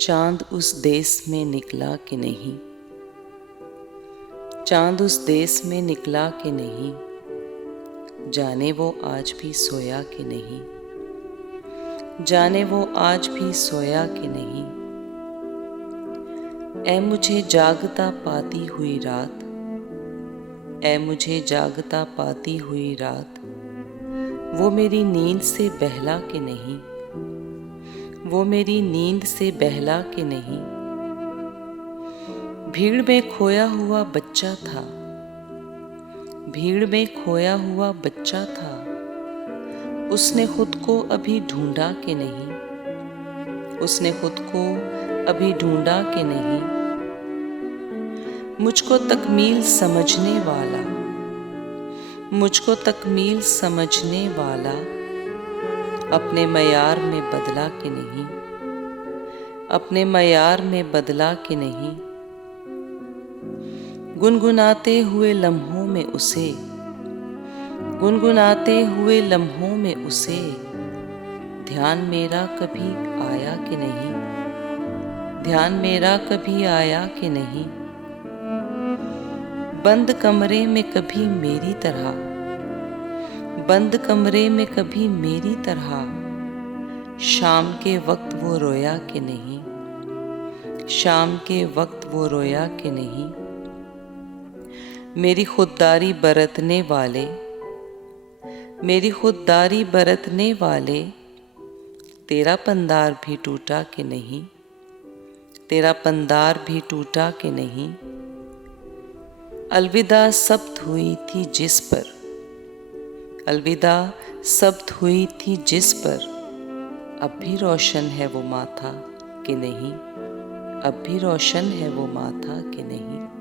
चांद उस देश में निकला कि नहीं, चांद उस देश में निकला कि नहीं, जाने वो आज भी सोया कि नहीं, जाने वो आज भी सोया कि नहीं। ऐ मुझे जागता पाती हुई रात, ऐ मुझे जागता पाती हुई रात, वो मेरी नींद से बहला कि नहीं, वो मेरी नींद से बहला कि नहीं। भीड़ में खोया हुआ बच्चा था, भीड़ में खोया हुआ बच्चा था, उसने खुद को अभी ढूंढा कि नहीं, उसने खुद को अभी ढूंढा कि नहीं। मुझको तकमील समझने वाला, मुझको तकमील समझने वाला, अपने मयार में बदला कि नहीं, अपने मयार में बदला कि नहीं। गुनगुनाते हुए लम्हों में उसे, गुनगुनाते हुए लम्हों में उसे, ध्यान मेरा कभी आया कि नहीं, ध्यान मेरा कभी आया कि नहीं। बंद कमरे में कभी मेरी तरह, बंद कमरे में कभी मेरी तरह, शाम के वक्त वो रोया कि नहीं, शाम के वक्त वो रोया कि नहीं। मेरी खुददारी बरतने वाले, मेरी खुददारी बरतने वाले, तेरा पंदार भी टूटा कि नहीं, तेरा पंदार भी टूटा कि नहीं। अलविदा सब्त हुई थी जिस पर, अलविदा सब्त हुई थी जिस पर, अब भी रोशन है वो माथा कि नहीं, अब भी रोशन है वो माथा कि नहीं।